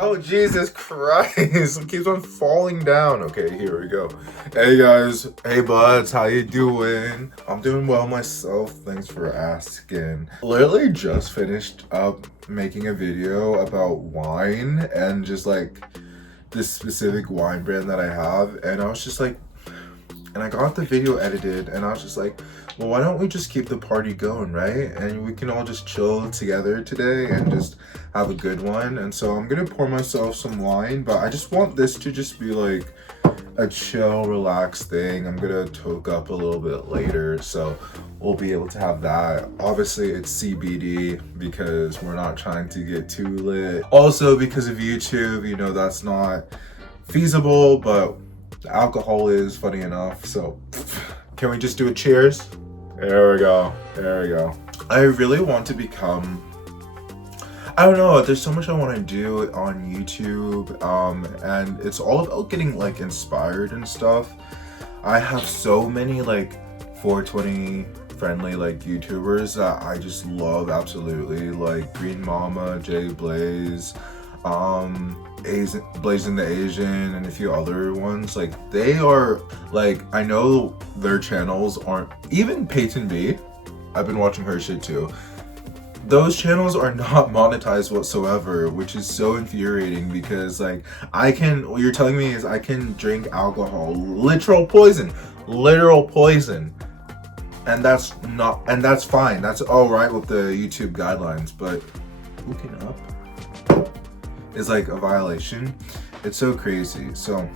Oh, Jesus Christ. It keeps on falling down. Okay, here we go. Hey guys. Hey buds, how you doing? I'm doing well myself. Thanks for asking. Literally just finished up making a video about wine and just like this specific wine brand that I have. And I was just like, and I got the video edited and I was just like, well, why don't we just keep the party going, right? And we can all just chill together today and just have a good one. And so I'm gonna pour myself some wine, but I just want this to just be like a chill, relaxed thing. I'm gonna toke up a little bit later, so we'll be able to have that. Obviously, it's CBD because we're not trying to get too lit. Also, because of YouTube, you know, that's not feasible, but the alcohol is, funny enough. So can we just do a cheers? There we go. There we go. I really want to become, I don't know, there's so much I want to do on YouTube, and it's all about getting like inspired and stuff. I have so many like 420 friendly like YouTubers that I just love absolutely, like Green Mama, Jay Blaze, Blazing the Asian, and a few other ones. Like, they are like, I know their channels aren't, even Peyton B, I've been watching her shit too, those channels are not monetized whatsoever, which is so infuriating because like what you're telling me is I can drink alcohol, literal poison, and that's fine, that's all right with the YouTube guidelines, but hooking up is like a violation. It's so crazy. So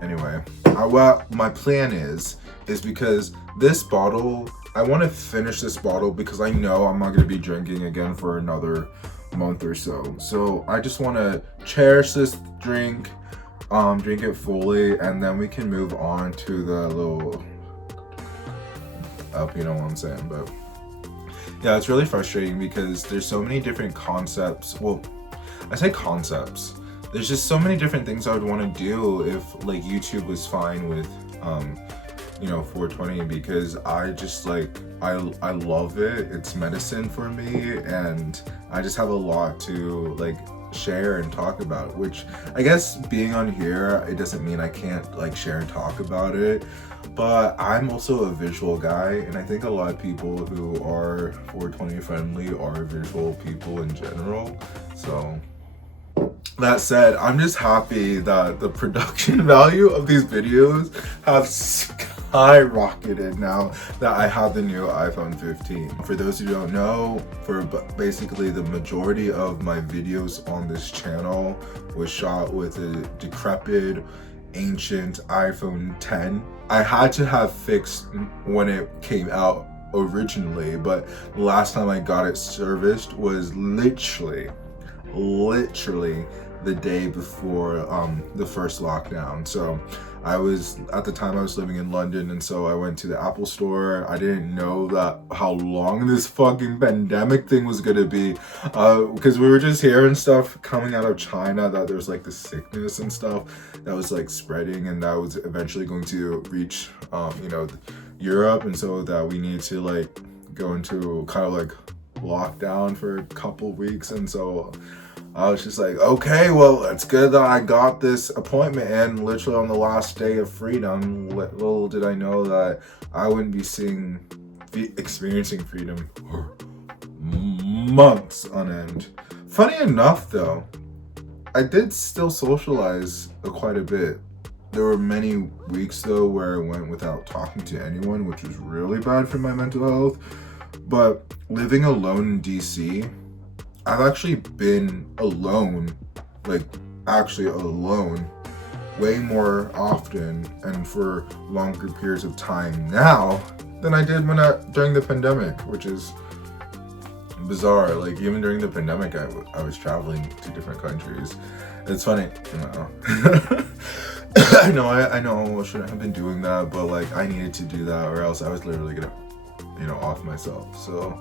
anyway, what my plan is because this bottle, I want to finish this bottle because I know I'm not going to be drinking again for another month or so. So I just want to cherish this drink, drink it fully, and then we can move on to the little up, you know what I'm saying? But yeah, it's really frustrating because there's so many different concepts. Well, I say concepts. There's just so many different things I would want to do if like YouTube was fine with, you know, 420, because I just like, I love it. It's medicine for me, and I just have a lot to like share and talk about, which I guess being on here, it doesn't mean I can't like share and talk about it, but I'm also a visual guy, and I think a lot of people who are 420 friendly are visual people in general. So that said, I'm just happy that the production value of these videos have skyrocketed now that I have the new iPhone 15. For those who don't know, for basically the majority of my videos on this channel was shot with a decrepit, ancient iPhone 10. I had to have fixed when it came out originally, but the last time I got it serviced was literally the day before the first lockdown. So at the time I was living in London, and so I went to the Apple store. I didn't know that how long this fucking pandemic thing was gonna be, because we were just hearing stuff coming out of China that there's like this sickness and stuff that was like spreading, and that was eventually going to reach you know, Europe, and so that we need to like go into kind of like lockdown for a couple weeks. And so I was just like, okay, well, it's good that I got this appointment in literally on the last day of freedom. Little did I know that I wouldn't be experiencing freedom for months on end. Funny enough though, I did still socialize quite a bit. There were many weeks though where I went without talking to anyone, which was really bad for my mental health. But living alone in DC, I've actually been alone, like actually alone, way more often and for longer periods of time now than I did during the pandemic, which is bizarre. Like, even during the pandemic, I was traveling to different countries. It's funny, you know. I know I shouldn't have been doing that, but like I needed to do that or else I was literally gonna, you know, off myself. So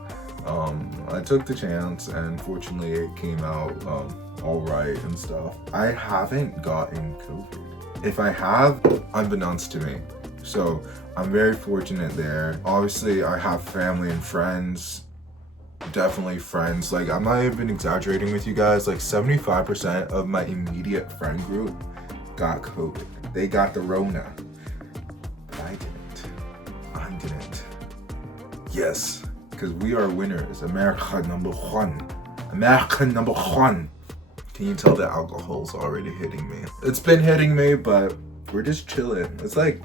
I took the chance, and fortunately it came out all right and stuff. I haven't gotten COVID. If I have, unbeknownst to me. So I'm very fortunate there. Obviously I have family and friends definitely friends. Like, I'm not even exaggerating with you guys. Like, 75% of my immediate friend group got COVID. They got the Rona. But I didn't. Yes, because we are winners. America number one. America number one. Can you tell the alcohol's already hitting me? It's been hitting me, but we're just chilling. It's like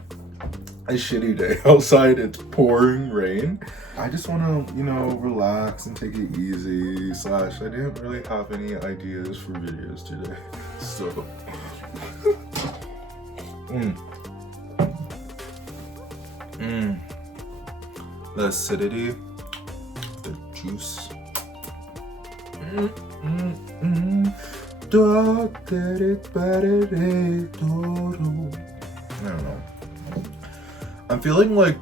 a shitty day outside. It's pouring rain. I just want to, relax and take it easy. / I didn't really have any ideas for videos today. So, the acidity, the juice. I don't know. I'm feeling like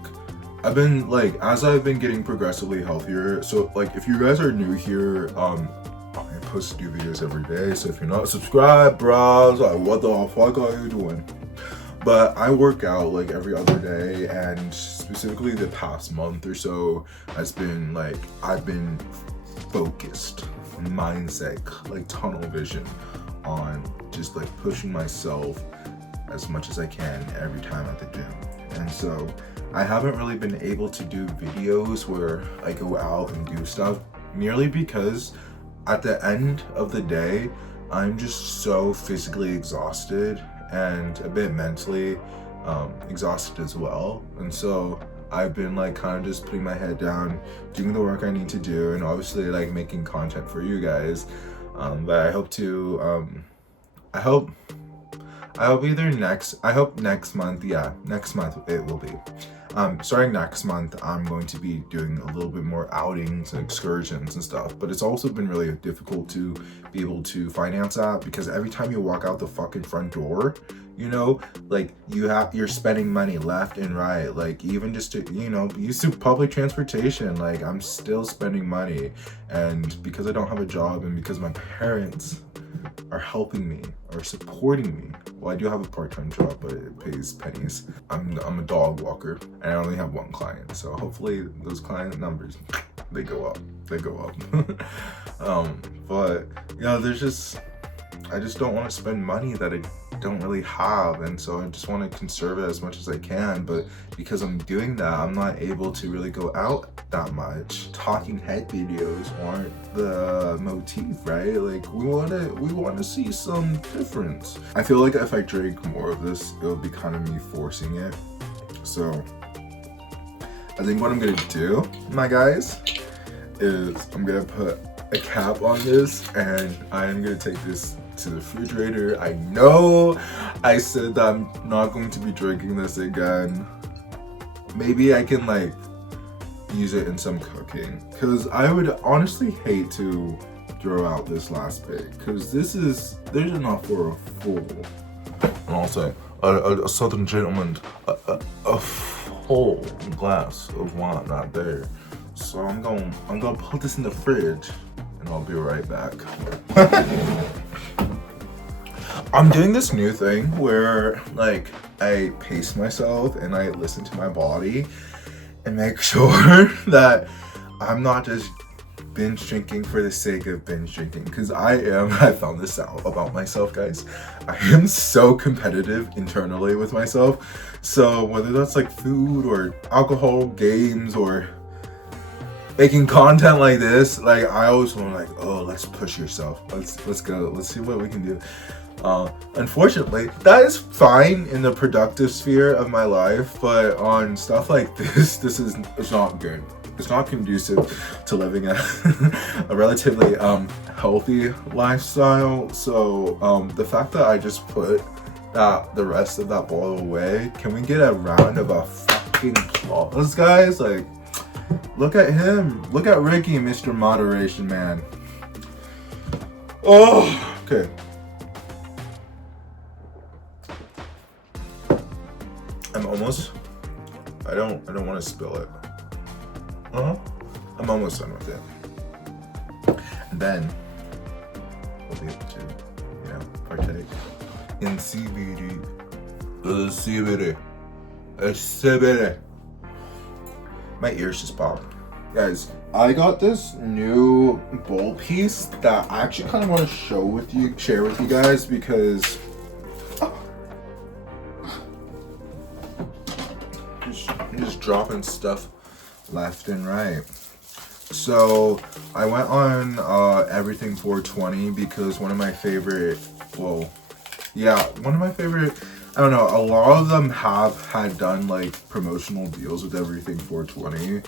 as I've been getting progressively healthier. So like, if you guys are new here, I post new videos every day. So if you're not subscribed, bros, like, what the fuck are you doing? But I work out like every other day, and specifically the past month or so has been like, I've been focused, mindset, like tunnel vision on just like pushing myself as much as I can every time at the gym. And so I haven't really been able to do videos where I go out and do stuff, merely because at the end of the day, I'm just so physically exhausted and a bit mentally exhausted as well. And so I've been like kind of just putting my head down, doing the work I need to do, and obviously like making content for you guys. But I hope to, I hope next month it will be. Starting next month, I'm going to be doing a little bit more outings and excursions and stuff, but it's also been really difficult to be able to finance that, because every time you walk out the fucking front door, like you're spending money left and right, like even just to, use public transportation, like I'm still spending money. And because I don't have a job, and because my parents are helping me or supporting me. Well, I do have a part-time job, but it pays pennies. I'm a dog walker, and I only have one client, so hopefully those client numbers, they go up. But I just don't want to spend money that I don't really have, and so I just want to conserve it as much as I can. But because I'm doing that, I'm not able to really go out that much. Talking head videos aren't the motif, right? Like we want to see some difference. I feel like if I drink more of this, it'll be kind of me forcing it. So I think what I'm gonna do, my guys, is I'm gonna put a cap on this, and I'm gonna take this to the refrigerator. I know I said that I'm not going to be drinking this again. Maybe I can like use it in some cooking, because I would honestly hate to throw out this last bit, because there's enough for a full, and I'll say a southern gentleman, a full glass of wine right there. So I'm gonna put this in the fridge, and I'll be right back. I'm doing this new thing where like I pace myself and I listen to my body and make sure that I'm not just binge drinking for the sake of binge drinking, because I found this out about myself, guys. I am so competitive internally with myself. So whether that's like food or alcohol, games, or making content like this, like I always want to like, oh, let's push yourself. Let's go. Let's see what we can do. Unfortunately, that is fine in the productive sphere of my life, but on stuff like this, it's not good. It's not conducive to living a relatively healthy lifestyle. So the fact that I just put the rest of that bottle away, can we get a round of fucking applause, guys? Like, look at him. Look at Ricky, Mr. Moderation Man. Oh, okay. I don't want to spill it. I'm almost done with it. And then we'll be able to, partake in CBD. CBD. CBD. My ears just popped. Guys, I got this new bowl piece that I actually kind of want to share with you guys because I'm just dropping stuff left and right. So I went on Everything 420 because one of my favorite, I don't know, a lot of them had done like promotional deals with Everything 420.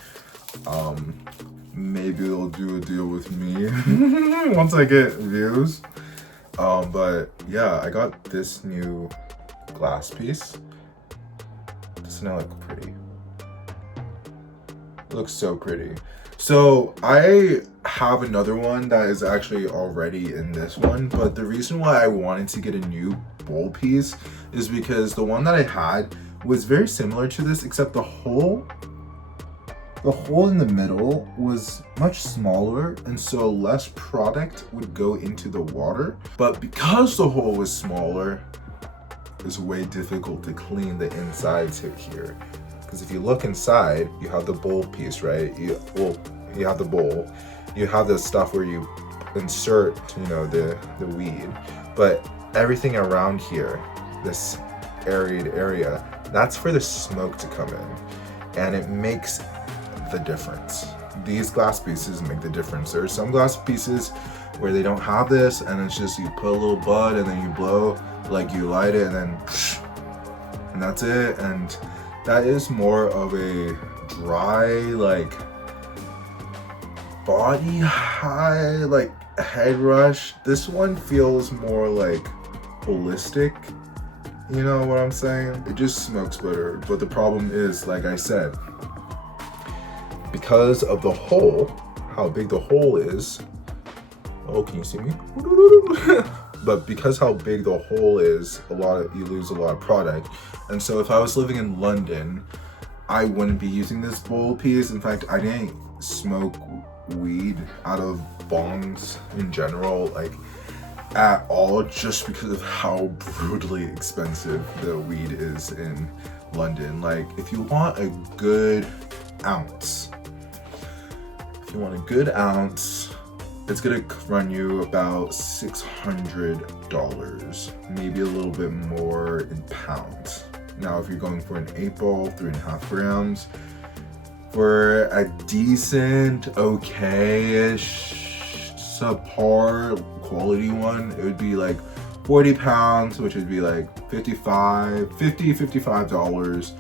Maybe they'll do a deal with me once I get views. But yeah, I got this new glass piece. Doesn't it look pretty? It looks so pretty. So I have another one that is actually already in this one, but the reason why I wanted to get a new bowl piece is because the one that I had was very similar to this, except the hole in the middle was much smaller, and so less product would go into the water. But because the hole was smaller, it was way difficult to clean the insides here. Because if you look inside, you have the bowl piece, right? You have the bowl. You have the stuff where you insert, the weed. But everything around here, this aerated area, that's for the smoke to come in. And it makes the difference. These glass pieces make the difference. There are some glass pieces where they don't have this, and it's just you put a little bud and then you blow, like you light it and then and that's it. And that is more of a dry, like body high, like head rush. This one feels more like holistic. You know what I'm saying? It just smokes better. But the problem is, like I said, because of the hole, how big the hole is. Oh, can you see me? But because how big the hole is, you lose a lot of product. And so if I was living in London, I wouldn't be using this bowl piece. In fact, I didn't smoke weed out of bongs in general, like at all, just because of how brutally expensive the weed is in London. Like, if you want a good ounce, it's gonna run you about $600, maybe a little bit more in pounds. Now, if you're going for an 8 ball, 3.5 grams, for a decent, okay-ish, subpar quality one, it would be like 40 pounds, which would be like $55,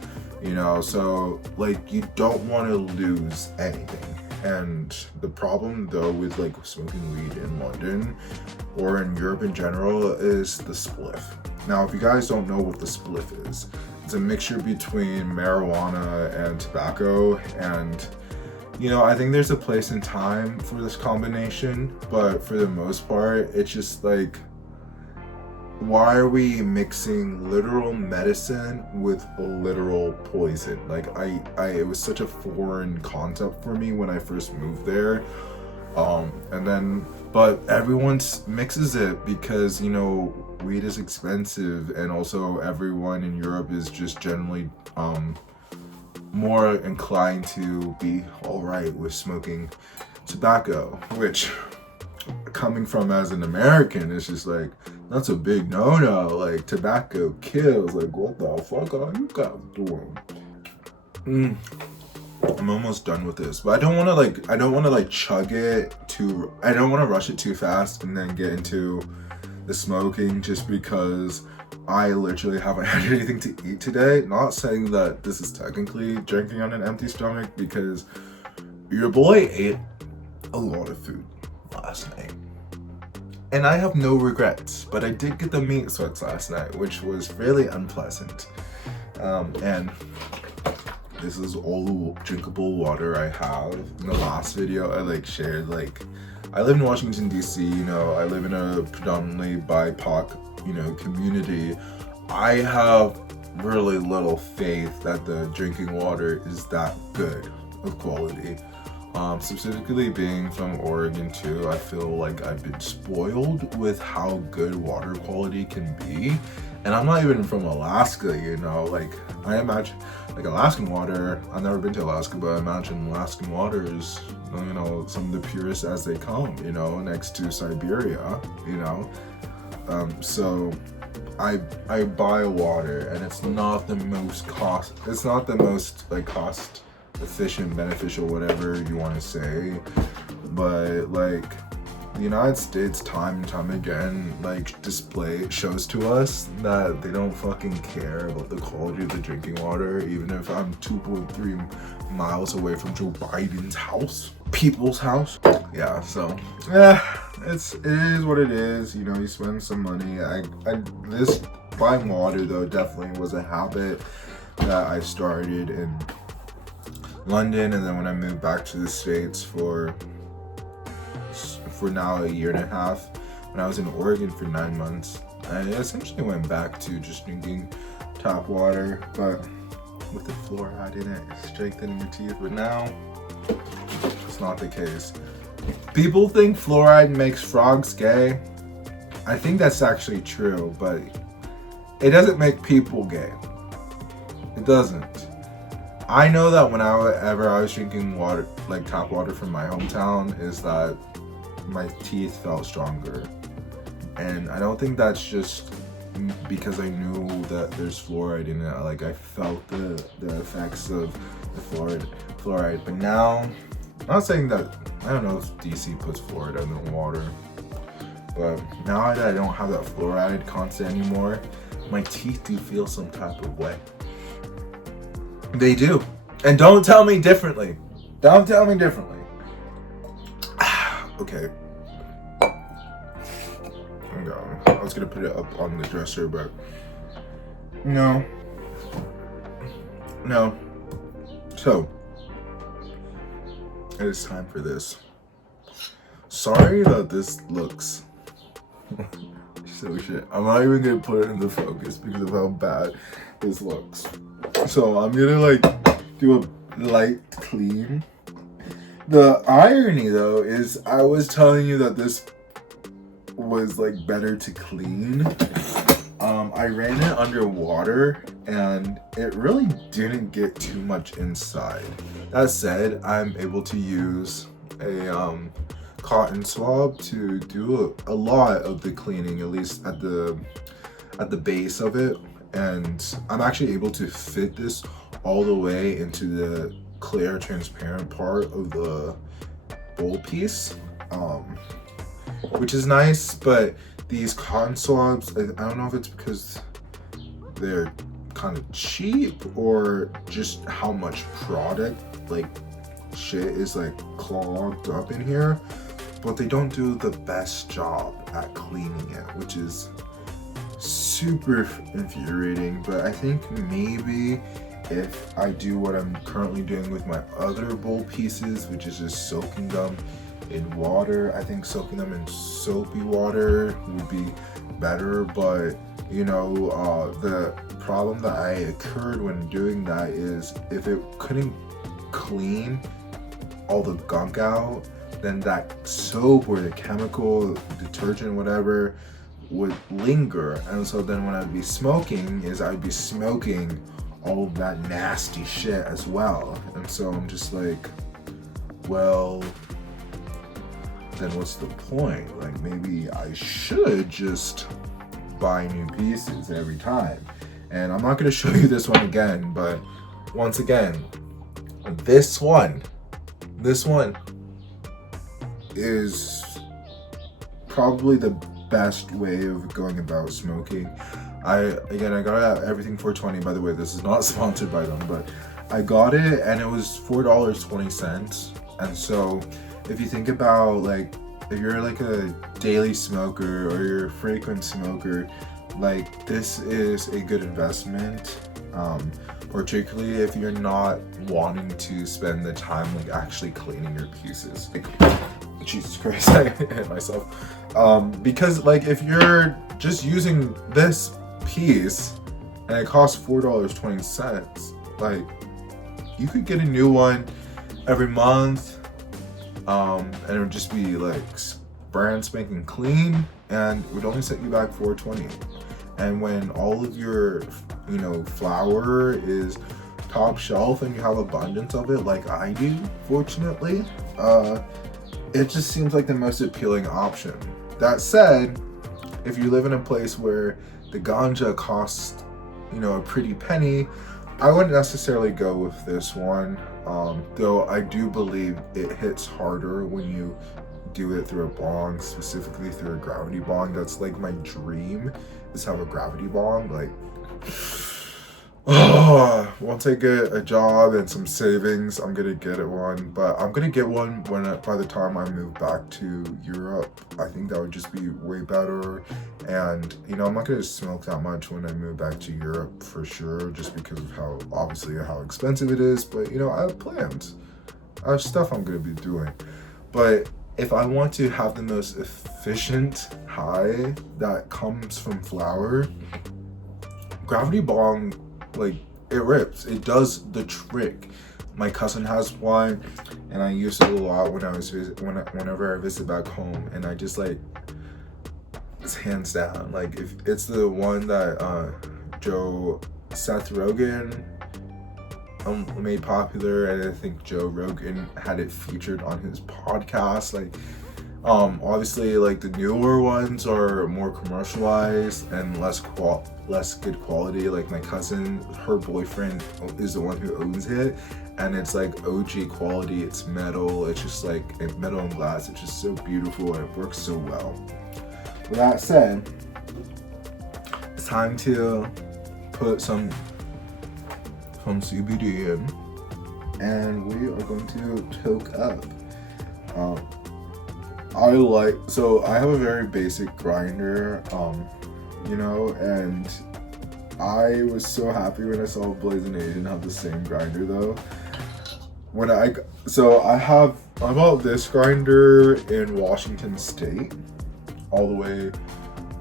so like you don't want to lose anything. And the problem though with like smoking weed in London or in Europe in general is the spliff. Now, if you guys don't know what the spliff is, it's a mixture between marijuana and tobacco, and I think there's a place and time for this combination, but for the most part, it's just like, why are we mixing literal medicine with literal poison? Like, it was such a foreign concept for me when I first moved there. But everyone mixes it because, weed is expensive, and also everyone in Europe is just generally more inclined to be alright with smoking tobacco, which, coming from as an American, it's just like, that's a big no-no. Like, tobacco kills. Like, what the fuck are you guys doing? I'm almost done with this, but I don't want to chug it I don't want to rush it too fast and then get into the smoking, just because I literally haven't had anything to eat today. Not saying that this is technically drinking on an empty stomach, because your boy ate a lot of food last night. And I have no regrets, but I did get the meat sweats last night, which was really unpleasant. And this is all the drinkable water I have. In the last video, I shared, I live in Washington, D.C., I live in a predominantly BIPOC, community. I have really little faith that the drinking water is that good of quality. Specifically being from Oregon too, I feel like I've been spoiled with how good water quality can be. And I'm not even from Alaska, you know, like I imagine like Alaskan water, I've never been to Alaska, but I imagine Alaskan water is, you know, some of the purest as they come, you know, next to Siberia, you know. So I buy water, and it's not the most cost efficient, beneficial, whatever you want to say, but like the United States time and time again like shows to us that they don't fucking care about the quality of the drinking water, even if I'm 2.3 miles away from Joe Biden's house, people's house. Yeah, so yeah, it is what it is, you know. You spend some money. This buying water though definitely was a habit that I started in London, and then when I moved back to the States for now a year and a half, when I was in Oregon for 9 months, I essentially went back to just drinking tap water, but with the fluoride in it, strengthening your teeth. But now it's not the case. People think fluoride makes frogs gay. I think that's actually true, but it doesn't make people gay. It doesn't. I know that whenever I was drinking water, like tap water from my hometown, is that my teeth felt stronger. And I don't think that's just because I knew that there's fluoride in it. Like I felt the effects of the fluoride. But now, I'm not saying that, I don't know if DC puts fluoride in the water, but now that I don't have that fluoride constant anymore, my teeth do feel some type of way. They do. And don't tell me differently. Don't tell me differently. Okay. I'm going. I was gonna put it up on the dresser, but no. So, it is time for this. Sorry that this looks so shit. I'm not even gonna put it in the focus because of how bad this looks. So I'm gonna like do a light clean. The irony though is I was telling you that this was like better to clean. I ran it under water and it really didn't get too much inside. That said, I'm able to use a cotton swab to do a lot of the cleaning, at least at the base of it. And I'm actually able to fit this all the way into the clear transparent part of the bowl piece, which is nice. But these cotton swabs, I don't know if it's because they're kind of cheap or just how much product like shit is like clogged up in here, but they don't do the best job at cleaning it, which is super infuriating. But I think maybe if I do what I'm currently doing with my other bowl pieces, which is just soaking them in water, I think soaking them in soapy water would be better. But you know, the problem that occurred when doing that is if it couldn't clean all the gunk out, then that soap or the chemical, detergent, whatever, would linger. And so then when I'd be smoking all of that nasty shit as well. And so I'm just like, well, then what's the point? Like maybe I should just buy new pieces every time. And I'm not gonna show you this one again, but once again, this one is probably the best way of going about smoking. I got everything for $20. By the way, this is not sponsored by them, but I got it and it was $4.20. And so if you think about like, if you're like a daily smoker or you're a frequent smoker, like this is a good investment, particularly if you're not wanting to spend the time like actually cleaning your pieces. Like, Jesus Christ, I hit myself. Because like if you're just using this piece and it costs $4.20, like you could get a new one every month and it would just be like brand spanking clean, and it would only set you back $420. And when all of your, flour is top shelf and you have abundance of it, like I do, fortunately, it just seems like the most appealing option. That said, if you live in a place where the ganja costs, a pretty penny, I wouldn't necessarily go with this one. Though I do believe it hits harder when you do it through a bong, specifically through a gravity bong. That's like my dream, is have a gravity bong. Like, once I get a job and some savings, I'm gonna get one. But I'm gonna get one by the time I move back to Europe. I think that would just be way better. And I'm not gonna smoke that much when I move back to Europe for sure, just because of how expensive it is. But I have plans. I have stuff I'm gonna be doing. But if I want to have the most efficient high that comes from flour, gravity bong, like, it rips. It does the trick. My cousin has one, and I use it a lot whenever I visit back home, and I just like, it's hands down. Like, if it's the one that Seth Rogen made popular, and I think Joe Rogan had it featured on his podcast. Like, obviously, like, the newer ones are more commercialized and less good quality. Like, my cousin, her boyfriend is the one who owns it, and it's like OG quality. It's metal. It's just like metal and glass. It's just so beautiful, and it works so well. With that said, it's time to put some CBD in, and we are going to toke up. I have a very basic grinder, and I was so happy when I saw Blazing Asian have the same grinder though. I bought this grinder in Washington State all the way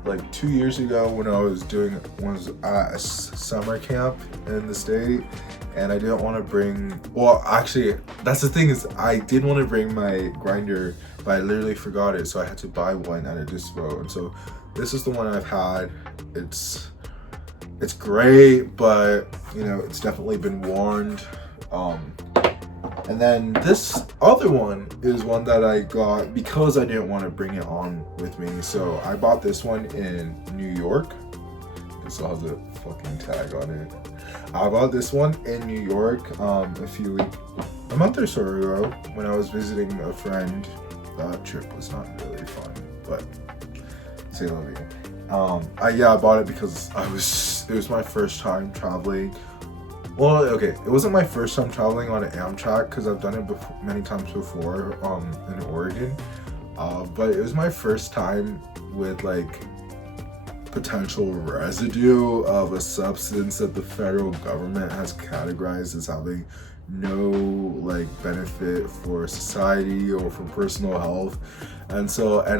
like 2 years ago when I was at a summer camp in the state, and I didn't want to bring, that's the thing, is I did want to bring my grinder, but I literally forgot it, so I had to buy one at a dispo. And so this is the one I've had. It's great, but it's definitely been warned. And then this other one is one that I got because I didn't want to bring it on with me. So I bought this one in New York. It still has a fucking tag on it. I bought this one in New York a month or so ago when I was visiting a friend. That trip was not really fun, but say la vie. I bought it because it was my first time traveling. Well, okay, it wasn't my first time traveling on an Amtrak because I've done it many times before in Oregon, but it was my first time with like potential residue of a substance that the federal government has categorized as having no like benefit for society or for personal health. And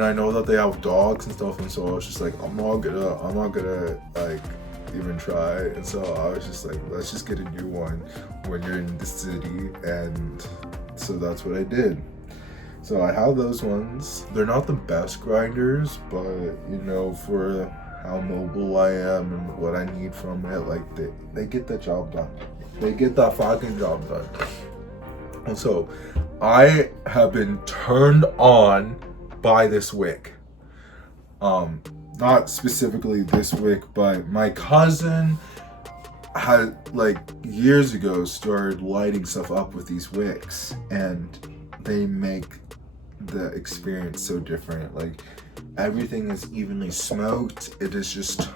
I know that they have dogs and stuff, and so I was just like, I'm not gonna like even try. And so I was just like, let's just get a new one when you're in the city. And so that's what I did. So I have those ones. They're not the best grinders, but for how mobile I am and what I need from it, like they get the job done. They get that fucking job done. And so I have been turned on by this wick. Not specifically this wick, but my cousin had like years ago started lighting stuff up with these wicks, and they make the experience so different. Like, everything is evenly smoked. It is just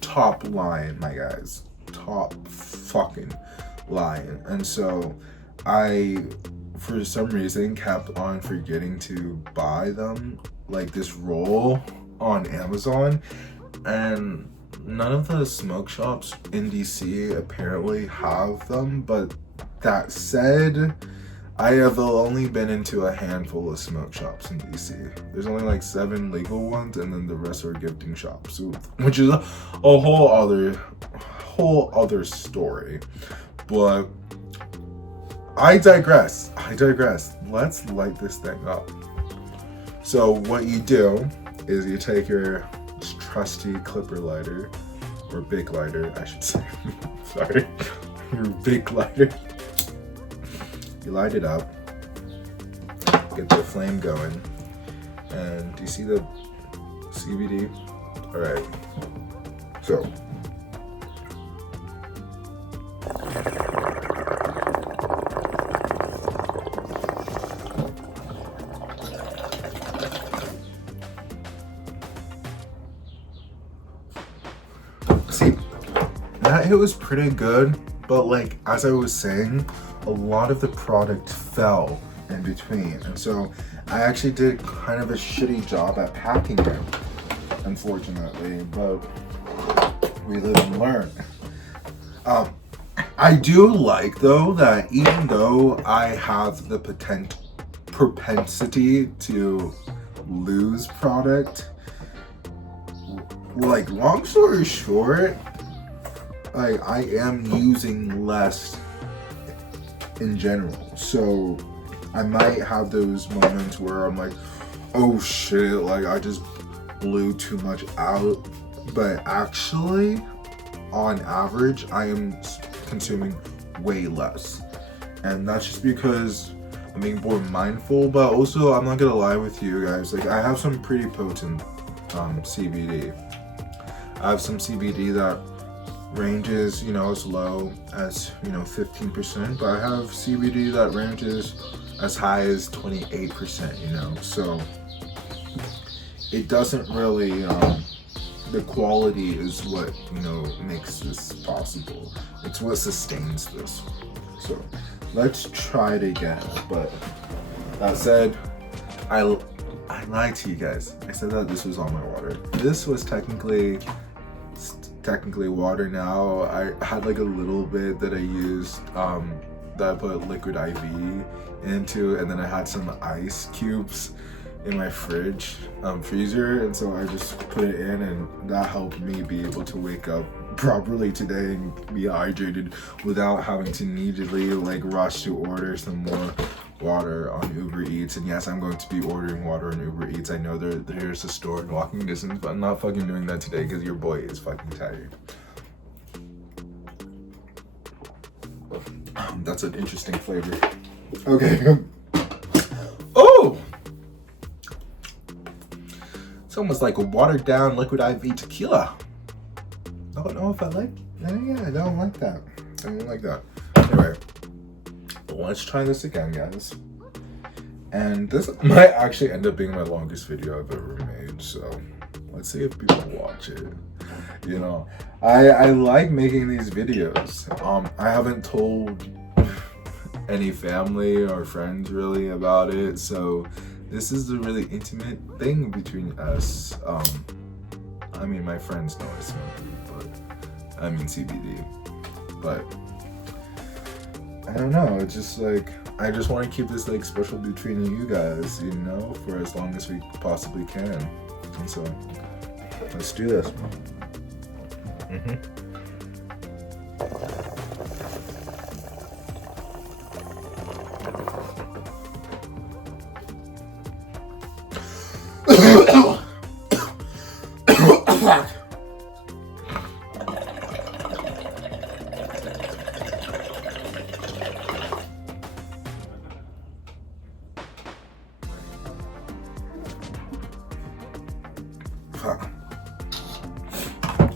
top line, my guys. Top fucking line. And so I, for some reason, kept on forgetting to buy them, like this roll on Amazon, and none of the smoke shops in DC apparently have them. But that said, I have only been into a handful of smoke shops in DC. There's only like 7 legal ones, and then the rest are gifting shops, which is a whole other story. But I digress. Let's light this thing up. So what you do is you take your trusty clipper lighter, or big lighter, I should say. Sorry. Your big lighter. You light it up, get the flame going, and do you see the CBD? Alright. So see, that hit was pretty good, but like as I was saying, a lot of the product fell in between, and so I actually did kind of a shitty job at packing it, unfortunately, but we live and learn. I do like though that even though I have the propensity to lose product, like long story short, like I am using less in general, so I might have those moments where I'm like, oh shit, like I just blew too much out, but actually on average I am consuming way less, and that's just because I'm being more mindful. But also, I'm not gonna lie with you guys, like I have some pretty potent CBD. I have some CBD that ranges, you know, as low as, you know, 15%, but I have CBD that ranges as high as 28%, you know, so it doesn't really, the quality is what, you know, makes this possible. It's what sustains this. So let's try it again. But that said, I lied to you guys. I said that this was all my water. This was technically water now. I had like a little bit that I used, that I put liquid IV into, and then I had some ice cubes in my freezer, and so I just put it in, and that helped me be able to wake up properly today and be hydrated without having to immediately like rush to order some more water on Uber Eats. And yes, I'm going to be ordering water on Uber Eats. I know there's a store in walking distance, but I'm not fucking doing that today because your boy is fucking tired. That's an interesting flavor. Okay. Oh! It's almost like a watered down liquid IV tequila. I don't know if I like. Yeah, I don't like that. I don't like that. Anyway, let's try this again, guys. And this might actually end up being my longest video I've ever made. So let's see if people watch it. You know, I like making these videos. I haven't told any family or friends really about it, so this is a really intimate thing between us. I mean, my friends know I smoke weed, but I mean CBD. But I don't know, it's just like, I just want to keep this like special between you guys, you know, for as long as we possibly can. And so, let's do this.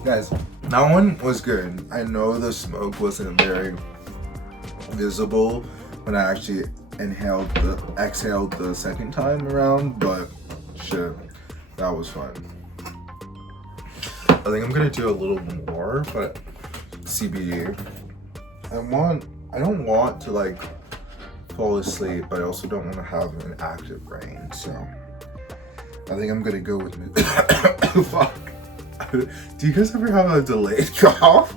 Guys, that one was good. I know the smoke wasn't very visible when I actually exhaled the second time around, but shit, that was fun. I think I'm gonna do a little more, but CBD. I don't want to like fall asleep, but I also don't want to have an active brain, so I think I'm gonna go with fuck. Do you guys ever have a delayed cough?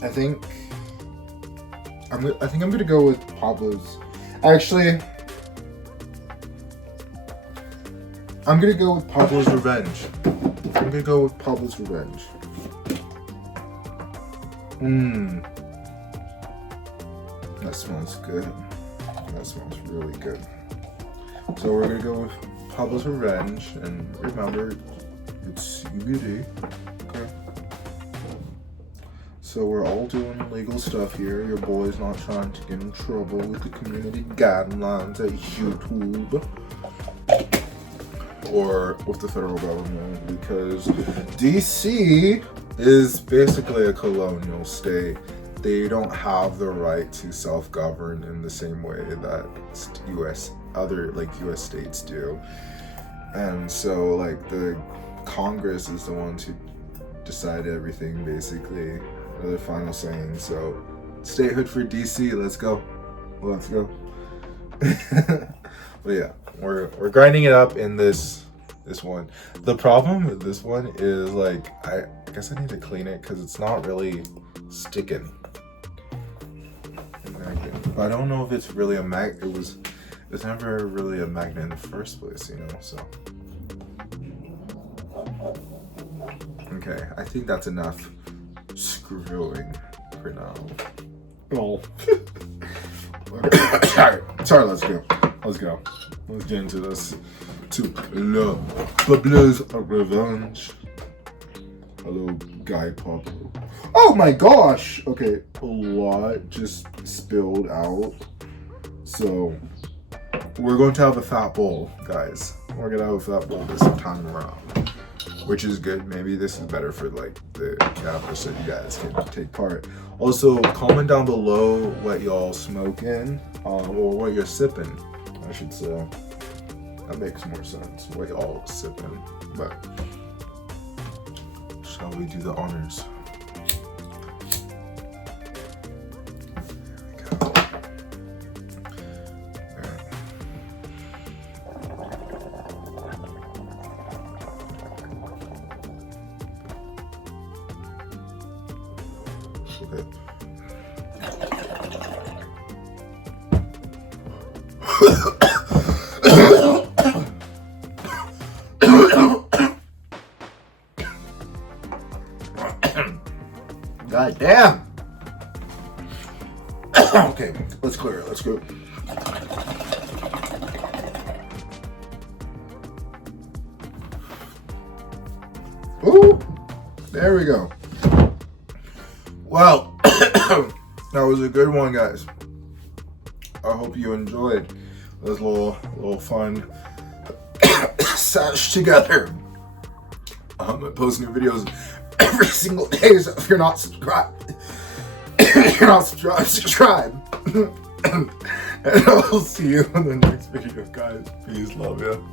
I think I'm gonna go with Pablo's. Actually, I'm gonna go with Pablo's Revenge. Mmm. That smells good. That smells really good. So we're gonna go with Pablo's Revenge, and remember, it's CBD. Okay. So we're all doing legal stuff here. Your boy's not trying to get in trouble with the community guidelines at YouTube or with the federal government, because DC is basically a colonial state. They don't have the right to self-govern in the same way that other US states do. And so like the Congress is the ones who decide everything basically. The final saying. So statehood for DC, let's go. Let's go. But yeah, we're grinding it up in this one. The problem with this one is like I guess I need to clean it because it's not really sticking. I don't know if it's really a it's never really a magnet in the first place, you know, so. Okay, I think that's enough screwing for now. Oh. Sorry, let's go. Let's get into this. To Pablo's Revenge. Hello, Guy Pablo. Oh my gosh! Okay, a lot just spilled out. So, we're going to have a fat bowl, guys. We're gonna have a fat bowl this time around, which is good. Maybe this is better for like the camera so you guys can take part. Also, comment down below what y'all smoking, or what you're sipping, I should say. That makes more sense, what y'all sipping. But shall we do the honors? Okay. God damn. Okay, let's clear it. Let's go. Ooh, there we go. Well, that was a good one, guys. I hope you enjoyed this little fun sesh together. I post new videos every single day, so if you're not subscribed, subscribe. And I'll see you in the next video, guys. Peace, love ya.